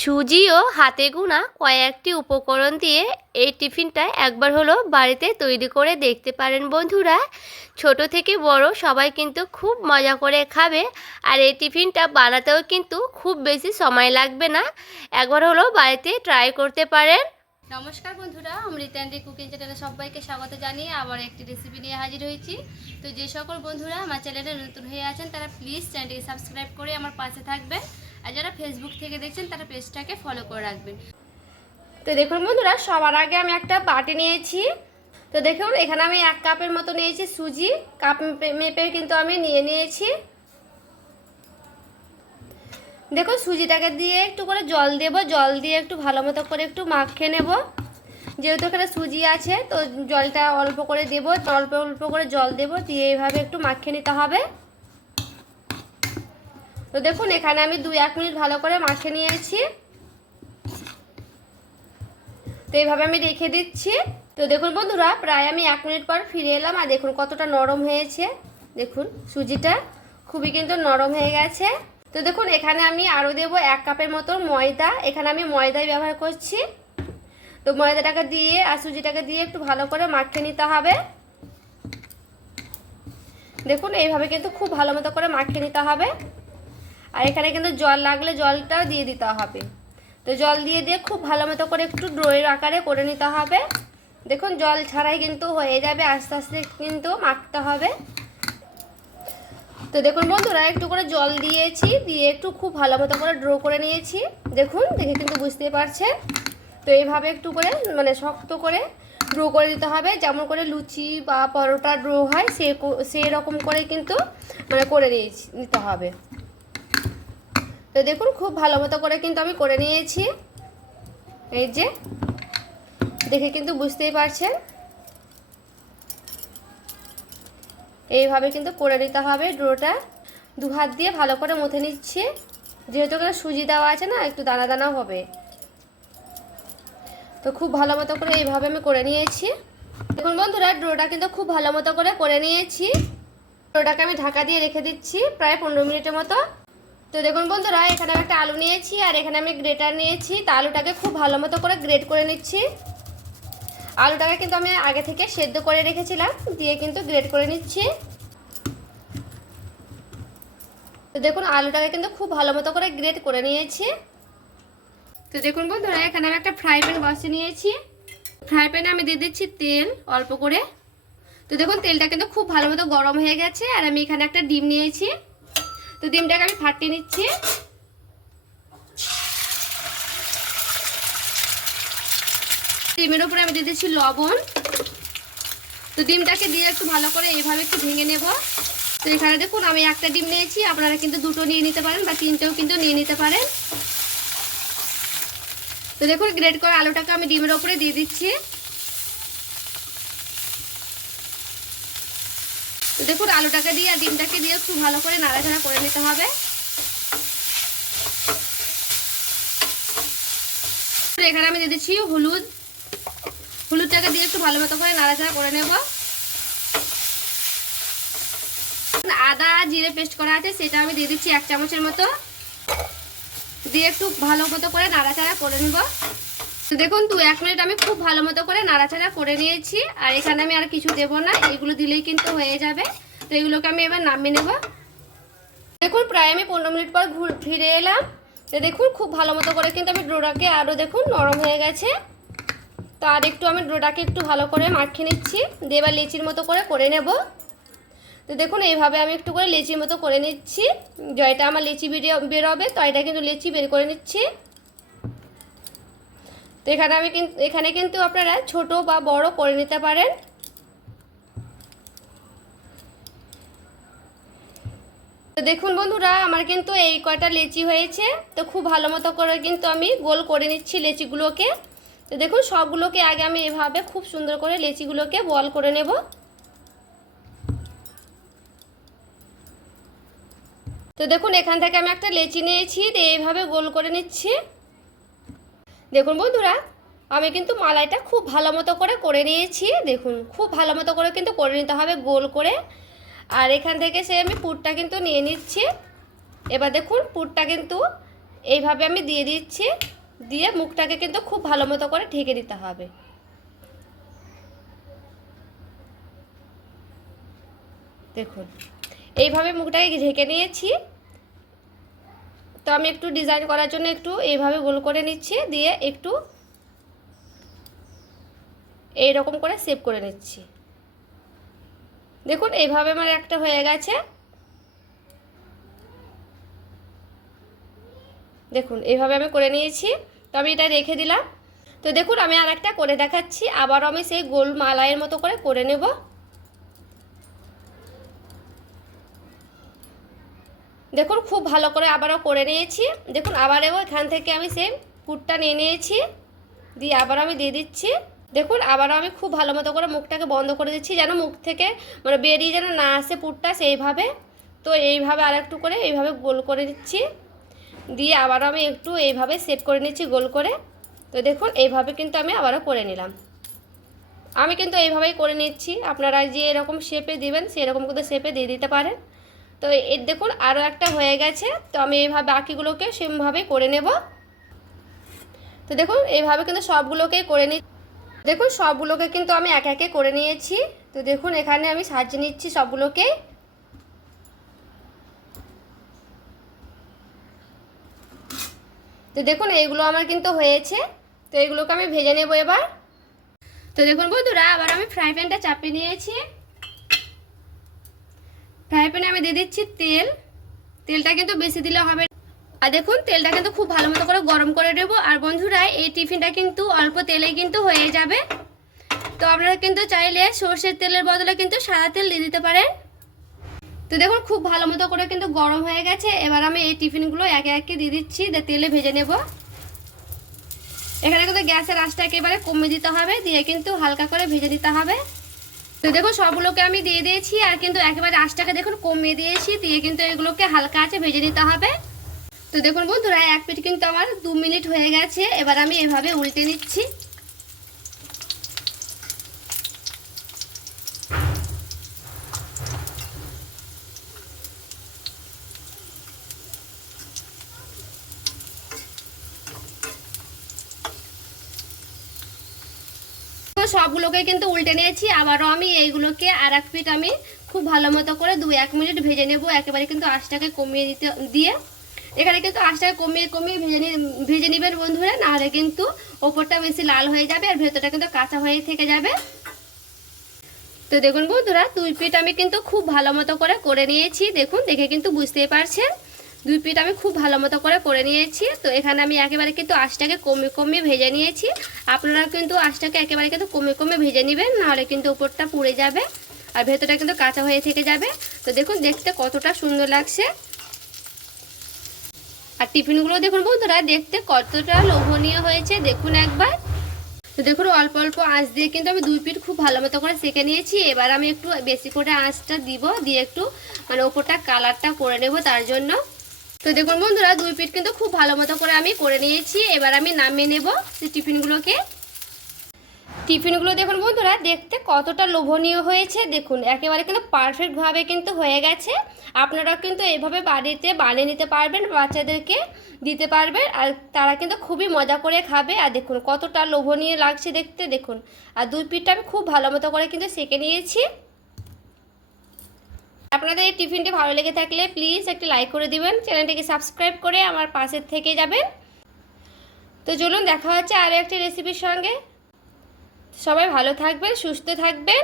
সুজি ও হাতে গোনা কয়েকটি উপকরণ দিয়ে এই টিফিনটা একবার হলো বাড়িতে তৈরি করে দেখতে পারেন বন্ধুরা। ছোট থেকে বড় সবাই কিন্তু খুব মজা করে খাবে আর এই টিফিনটা বানাতেও কিন্তু খুব বেশি সময় লাগবে না। একবার হলো বাড়িতে ট্রাই করতে পারেন। নমস্কার বন্ধুরা, অমৃতা অ্যান্ডি কুকিং চ্যানেলে সবাইকে স্বাগত জানিয়ে আবার একটি রেসিপি নিয়ে হাজির হয়েছি। তো যে সকল বন্ধুরা আমার চ্যানেলে নতুন হয়ে আছেন, তারা প্লিজ চ্যানেলটিকে সাবস্ক্রাইব করে আমার পাশে থাকবেন। আর যারা ফেসবুক থেকে দেখছেন, তারা পেজটাকে ফলো করে রাখবেন। তো দেখুন বন্ধুরা, সবার আগে আমি একটা বাটি নিয়েছি। তো দেখুন, এখানে আমি এক কাপের মতো নিয়েছি সুজি। কাপ মেপে- কিন্তু আমি নিয়ে নিয়েছি। দেখো সুজিটাকে দিয়ে একটু করে জল দেব। জল দিয়ে একটু ভালো মতো করে একটু মাখিয়ে নেব। যেহেতু এখানে সুজি আছে, তো জলটা অল্প করে দেব। অল্প অল্প করে জল দেব। দিয়ে এইভাবে একটু মাখিয়ে নিতে হবে। তো দেখুন, এখানে আমি দুই, এক মিনিট ভালো করে মাখে নিয়েছি। তো এইভাবে আমি রেখে দিচ্ছি। তো দেখুন বন্ধুরা, প্রায় আমি এক মিনিট পর ফিরে এলাম আর দেখুন কতটা নরম হয়েছে। দেখুন, সুজিটা খুবই কিন্তু নরম হয়ে গেছে। তো দেখুন, এখানে আমি আরও দেব এক কাপের মতো ময়দা। এখানে আমি ময়দাই ব্যবহার করছি। তো ময়দাটাকে দিয়ে আর সুজিটাকে দিয়ে একটু ভালো করে মাখিয়ে নিতে হবে। দেখুন, এইভাবে কিন্তু খুব ভালো মতো করে মাখিয়ে নিতে হবে। আর এখানে কিন্তু জল লাগলে জলটাও দিয়ে দিতে হবে। তো জল দিয়ে দিয়ে খুব ভালো মতো করে একটু ড্রয়ের আকারে করে নিতে হবে। দেখুন, জল ছাড়াই কিন্তু হয়ে যাবে, আস্তে আস্তে কিন্তু মাখতে হবে। তো দেখুন বন্ধুরা, একটু করে জল দিয়েছি, দিয়ে একটু খুব ভালো মতো করে ড্র করে নিয়েছি। দেখুন, দেখে কিন্তু বুঝতে পারছেন। তো এইভাবে একটু করে মানে শক্ত করে ড্র করে দিতে হবে। যেমন করে লুচি বা পরোটা ড্র হয়, সে সেই রকম করে কিন্তু মানে করে নিতে হবে। তো দেখুন, খুব ভালো মতো করে কিন্তু আমি করে নিয়েছি। এই যে, দেখে কিন্তু বুঝতেই পারছেন। এইভাবে কিন্তু করে নিতে হবে ড্রোটা। দু হাত দিয়ে ভালো করে মুথে নিচ্ছে। যেহেতু এখানে সুজি দেওয়া আছে না, একটু দানা দানা হবে। তো খুব ভালো মতো করে এইভাবে আমি করে নিয়েছি। দেখুন বন্ধুরা, ড্রোটা কিন্তু খুব ভালো মতো করে করে নিয়েছি। ড্রোটাকে আমি ঢাকা দিয়ে রেখে দিচ্ছি, প্রায় পনেরো মিনিটের মতো। তো দেখুন বন্ধুরা, এখানে আমি একটা আলু নিয়েছি আর এখানে আমি গ্রেটার নিয়েছি। তা আলুটাকে খুব ভালো মতো করে গ্রেট করে নিচ্ছি। আলুটাকে কিন্তু আমি আগে থেকে সেদ্ধ করে রেখেছিলাম, দিয়ে কিন্তু গ্রেট করে নিচ্ছি। তো দেখুন, আলুটাকে কিন্তু খুব ভালো মতো করে গ্রেট করে নিয়েছি। তো দেখুন বন্ধুরা, এখানে আমি একটা ফ্রাই প্যান বসিয়ে নিয়েছি। ফ্রাই প্যানে আমি দিয়ে দিচ্ছি তেল অল্প করে। তো দেখুন, তেলটা কিন্তু খুব ভালো মতো গরম হয়ে গেছে, আর আমি এখানে একটা ডিম নিয়েছি। তো ডিমটাকে আমি ফাটিয়ে নিচ্ছি। ডিমের উপরে আমি দিয়ে দিচ্ছি লবণ। তো ডিমটাকে দিয়ে একটু ভালো করে এইভাবে একটু ভেঙে নেব। তো এখানে দেখুন আমি একটা ডিম নিয়েছি, আপনারা কিন্তু দুটো নিয়ে নিতে পারেন বা তিনটেও কিন্তু নিয়ে নিতে পারেন। তো দেখুন গ্রেড করে আলুটাকে আমি ডিমের ওপরে দিয়ে দিচ্ছি। দেখুন আলুটাকে দিয়ে আর ডিমটাকে দিয়ে খুব ভালো করে নাড়াচাড়া করে নিতে হবে। এখানে আমি দিয়ে দিচ্ছি হলুদ। হলুদটাকে দিয়ে একটু ভালো মতো করে নাড়াচাড়া করে নেব। আদা জিরে পেস্ট করা আছে, সেটা আমি দিয়ে দিচ্ছি এক চামচের মতো। দিয়ে একটু ভালো মতো করে নাড়াচাড়া করে নেব। দেখুন, দু এক মিনিট আমি খুব ভালো মতো করে নাড়াচাড়া করে নিয়েছি। আর এখানে আমি আর কিছু দেবো না এগুলো দিলেই কিন্তু হয়ে যাবে। তো এগুলোকে আমি এবার নামিয়ে নেব। দেখুন, প্রায় আমি পনেরো মিনিট পর ঘুর, ফিরে এলাম। তো দেখুন, খুব ভালো মতো করে কিন্তু আমি ডোটাকে আরও দেখুন নরম হয়ে গেছে। তো আর একটু আমি ডোটাকে একটু ভালো করে মাখিয়ে নিচ্ছি। দিয়ে এবার লেচির মতো করে করে নেব। তো দেখুন, এইভাবে আমি একটু করে লেচির মতো করে নিচ্ছি। জয়টা আমার লেচি বেরিয়ে বেরোবে তো এটা কিন্তু লেচি বের করে নিচ্ছি। তো এখানে আমি কিন্তু এখানে কিন্তু আপনারা ছোট বা বড় করে নিতে পারেন। তো দেখুন বন্ধুরা, আমার কিন্তু এই কয়টা লেচি হয়েছে। তো খুব ভালো মতো করে কিন্তু আমি গোল করে নিচ্ছি লেচিগুলোকে। তো দেখুন, সবগুলোকে আগে আমি এভাবে খুব সুন্দর করে লেচিগুলোকে বল করে নেব। তো দেখুন, এখান থেকে আমি একটা লেচি নিয়েছি তো এইভাবে গোল করে নিচ্ছি। দেখুন বন্ধুরা, আমি কিন্তু মালাইটা খুব ভালো মতো করে করে নিয়েছি, দেখুন, খুব ভালো মতো করে কিন্তু করে নিতে হবে গোল করে। আর এখান থেকে সে আমি পুরটা কিন্তু নিয়ে নিচ্ছি। এবার দেখুন, পুরটা কিন্তু এইভাবে আমি দিয়ে দিচ্ছি, দিয়ে মুখটাকে কিন্তু খুব ভালো মতো করে ঢেকে দিতে হবে। দেখুন, এইভাবে মুখটাকে ঢেকে নিয়েছি। তো আমি একটু ডিজাইন করার জন্য একটু এইভাবে গোল করে নিচ্ছি, দিয়ে একটু এই রকম করে সেভ করে নিচ্ছি। দেখুন, এইভাবে আমার একটা হয়ে গেছে। দেখুন, এইভাবে আমি করে নিয়েছি। তো আমি এটা রেখে দিলাম। তো দেখুন, আমি আর একটা করে দেখাচ্ছি। আবারও আমি সেই গোল মালাইয়ের মতো করে করে নেব। দেখুন, খুব ভালো করে আবারও করে নিয়েছি। দেখুন, আবারও এখান থেকে আমি সেই পুরটা নিয়ে নিয়েছি। দিয়ে আবার আমি দিয়ে দিচ্ছি। দেখুন, আবারও আমি খুব ভালো মতো করে মুখটাকে বন্ধ করে দিচ্ছি যেন মুখ থেকে মানে বেরিয়ে যেন না আসে পুরটা সেইভাবে। তো এইভাবে আর একটু করে এইভাবে গোল করে দিচ্ছি দিয়ে আবারও আমি একটু এইভাবে সেট করে নিচ্ছি গোল করে। তো দেখুন, এইভাবে কিন্তু আমি আবারও করে নিলাম। আমি কিন্তু এইভাবেই করে নিচ্ছি। আপনারা যে এরকম শেপে দিবেন, সেরকম কিন্তু শেপে দিয়ে দিতে পারেন। তো এর দেখুন আরও একটা হয়ে গেছে। তো আমি এইভাবে বাকিগুলোকে সেমভাবেই করে নেব। তো দেখুন এইভাবে কিন্তু সবগুলোকেই করে নি দেখুন, সবগুলোকে কিন্তু আমি একে একে করে নিয়েছি। তো দেখুন, এখানে আমি সাজিয়ে নিচ্ছি সবগুলোকেই তো দেখুন, এইগুলো আমার কিন্তু হয়েছে। তো এইগুলোকে আমি ভেজে নেব এবার। তো দেখুন বন্ধুরা, আবার আমি ফ্রাই প্যানটা চাপিয়ে নিয়েছি। ফ্রাই প্যানে আমি দিয়ে দিচ্ছি তেল। তেলটা কিন্তু বেশি দিলে হবে আর দেখুন, তেলটা কিন্তু খুব ভালো মতো করে গরম করে নেব। আর বন্ধুরা, এই টিফিনটা কিন্তু অল্প তেলেই কিন্তু হয়ে যাবে। তো আপনারা কিন্তু চাইলে সর্ষের তেলের বদলে কিন্তু সাদা তেল দিয়ে দিতে পারেন। তো দেখুন, খুব ভালো মতো করে কিন্তু গরম হয়ে গেছে। এবার আমি এই টিফিনগুলো একে একে দিয়ে দিচ্ছি, দিয়ে তেলে ভেজে নেব। এখানে কিন্তু গ্যাসের আঁচটা একেবারে কমে দিতে হবে, দিয়ে কিন্তু হালকা করে ভেজে দিতে হবে। তো দেখো সবগুলোকে আমি দিয়ে দিয়েছি আর কিন্তু একেবারে আঁচটাকে দেখুন কমিয়ে দিয়েছি, দিয়ে কিন্তু এগুলোকে হালকা আছে ভেজে নিতে হবে। তো দেখুন বন্ধুরা, এক পিঠ কিন্তু আমার দু মিনিট হয়ে গেছে, এবার আমি এভাবে উল্টে নিচ্ছি। সবগুলোকে কিন্তু উল্টে নিয়েছি। আবারও আমি এইগুলোকে আর এক পিঠ আমি খুব ভালো মতো করে দু এক মিনিট ভেজে নেব। একেবারে কিন্তু আঁচটাকে কমিয়ে দিতে, দিয়ে। এখানে কিন্তু আঁচটাকে কমিয়ে কমিয়ে ভেজে ভেজে নেবেন বন্ধুরা। নাহলে কিন্তু ওপরটা বেশি লাল হয়ে যাবে আর ভেতরটা কিন্তু কাঁচা হয়ে থেকে যাবে। তো দেখুন বন্ধুরা, দুই পিঠ আমি কিন্তু খুব ভালো মতো করে করে নিয়েছি। দেখুন, দেখে কিন্তু বুঝতেই পারছেন। দুই পিঠ আমি খুব ভালো মতো করে করে নিয়েছি। তো এখানে আমি একেবারে কিন্তু আঁচটাকে কমে কমে ভেজে নিয়েছি। আপনারা কিন্তু আঁচটাকে একেবারে কিন্তু কমে কমে ভেজে নেবেন, নাহলে কিন্তু উপরটা পুড়ে যাবে আর ভেতরটা কিন্তু কাঁচা হয়ে থেকে যাবে। তো দেখুন, দেখতে কতটা সুন্দর লাগছে। আর টিফিনগুলো দেখুন বন্ধুরা, দেখতে কতটা লোভনীয় হয়েছে, দেখুন একবার। তো দেখুন, অল্প অল্প আঁচ দিয়ে কিন্তু আমি দুই পিঠ খুব ভালো মতো করে সেঁকে নিয়েছি। এবার আমি একটু বেশি করে আঁচটা দিব, দিয়ে একটু মানে ওপরটা কালারটা করে নেব তার জন্য। তো দেখুন বন্ধুরা, দুই পিঠ কিন্তু খুব ভালো মতো করে আমি করে নিয়েছি। এবার আমি নামিয়ে নেব সেই টিফিনগুলোকে। টিফিনগুলো দেখুন বন্ধুরা, দেখতে কতটা লোভনীয় হয়েছে। দেখুন, একেবারে কিন্তু পারফেক্টভাবে কিন্তু হয়ে গেছে। আপনারা কিন্তু এভাবে বাড়িতে বানিয়ে নিতে পারবেন, বাচ্চাদেরকে দিতে পারবেন, আর তারা কিন্তু খুবই মজা করে খাবে। আর দেখুন, কতটা লোভনীয় লাগছে দেখতে, দেখুন। আর দুই পিঠটা আমি খুব ভালো মতো করে কিন্তু সেঁকে নিয়েছি। আপনাদের এই টিফিনটি ভালো লেগে থাকলে প্লিজ একটি লাইক করে দিবেন, চ্যানেলটিকে সাবস্ক্রাইব করে আমার পাশের থেকে যাবেন। তো চলুন দেখা হচ্ছে আরও একটি রেসিপির সঙ্গে। সবাই ভালো থাকবেন, সুস্থ থাকবেন।